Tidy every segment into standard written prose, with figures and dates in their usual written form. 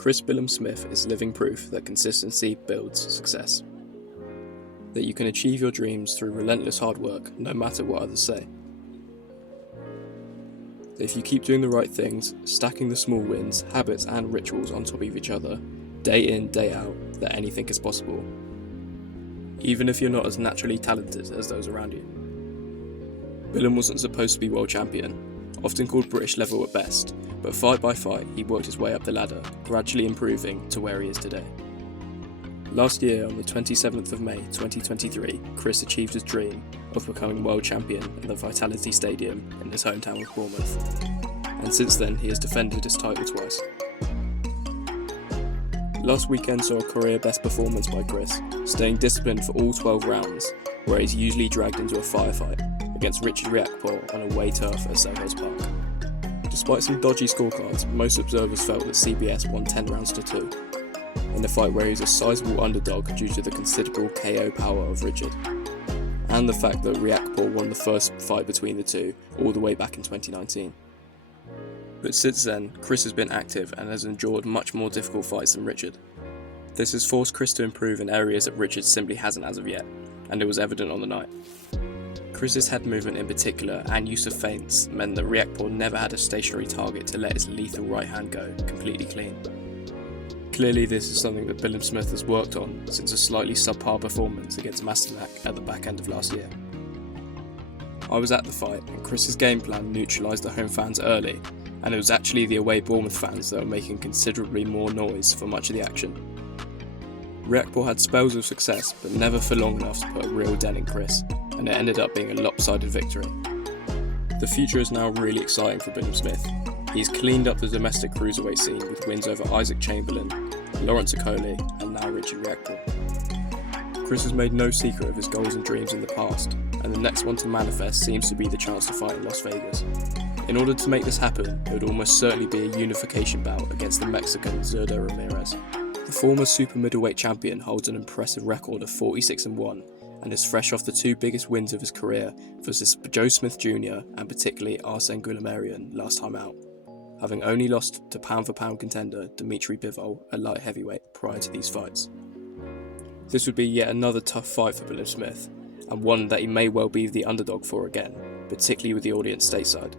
Chris Billam-Smith is living proof that consistency builds success. That you can achieve your dreams through relentless hard work, no matter what others say. That if you keep doing the right things, stacking the small wins, habits and rituals on top of each other, day in, day out, that anything is possible. Even if you're not as naturally talented as those around you. Billam wasn't supposed to be world champion, often called British level at best, but fight by fight he worked his way up the ladder, gradually improving to where he is today. Last year, on the 27th of May 2023, Chris achieved his dream of becoming world champion at the Vitality Stadium in his hometown of Bournemouth, and since then he has defended his title twice. Last weekend saw a career best performance by Chris, staying disciplined for all 12 rounds, where he's usually dragged into a firefight against Richard Riakporhe on away turf at Selhurst Park. Despite some dodgy scorecards, most observers felt that CBS won 10 rounds to 2, in a fight where he was a sizable underdog due to the considerable KO power of Richard, and the fact that Riakporhe won the first fight between the two all the way back in 2019. But since then, Chris has been active and has endured much more difficult fights than Richard. This has forced Chris to improve in areas that Richard simply hasn't as of yet, and it was evident on the night. Chris's head movement in particular and use of feints meant that Riakporhe never had a stationary target to let his lethal right hand go completely clean. Clearly this is something that Billam-Smith has worked on since a slightly subpar performance against Masternak at the back end of last year. I was at the fight and Chris's game plan neutralised the home fans early, and it was actually the away Bournemouth fans that were making considerably more noise for much of the action. Riakporhe had spells of success but never for long enough to put a real dent in Chris, and it ended up being a lopsided victory. The future is now really exciting for Billam-Smith. He's cleaned up the domestic cruiserweight scene with wins over Isaac Chamberlain, Lawrence Okolie and now Richard Riakporhe. Chris has made no secret of his goals and dreams in the past, and the next one to manifest seems to be the chance to fight in Las Vegas. In order to make this happen, it would almost certainly be a unification bout against the Mexican Zurdo Ramirez. The former super middleweight champion holds an impressive record of 46-1 and is fresh off the two biggest wins of his career versus Joe Smith Jr. and particularly Arsene Goulamirian last time out, having only lost to pound-for-pound contender Dimitri Bivol at light heavyweight prior to these fights. This would be yet another tough fight for Billam-Smith, and one that he may well be the underdog for again, particularly with the audience stateside.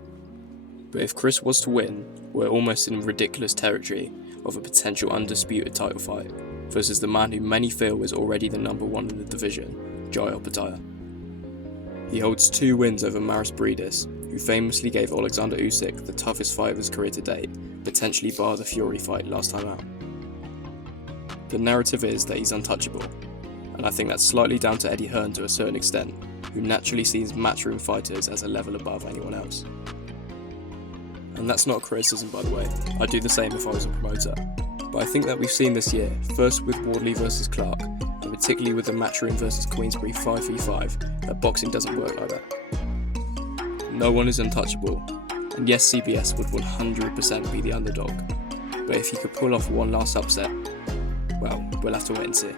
But if Chris was to win, we're almost in ridiculous territory of a potential undisputed title fight versus the man who many feel is already the number one in the division, Jai Opetaia. He holds 2 wins over Maris Briedis, who famously gave Alexander Usyk the toughest fight of his career to date, potentially bar the Fury fight last time out. The narrative is that he's untouchable, and I think that's slightly down to Eddie Hearn to a certain extent, who naturally sees matchroom fighters as a level above anyone else. And that's not a criticism, by the way, I'd do the same if I was a promoter. But I think that we've seen this year, first with Wardley versus Clark, and particularly with the Matchroom versus Queensberry 5v5, that boxing doesn't work like that. No one is untouchable, and yes, CBS would 100% be the underdog, but if he could pull off one last upset, well, we'll have to wait and see.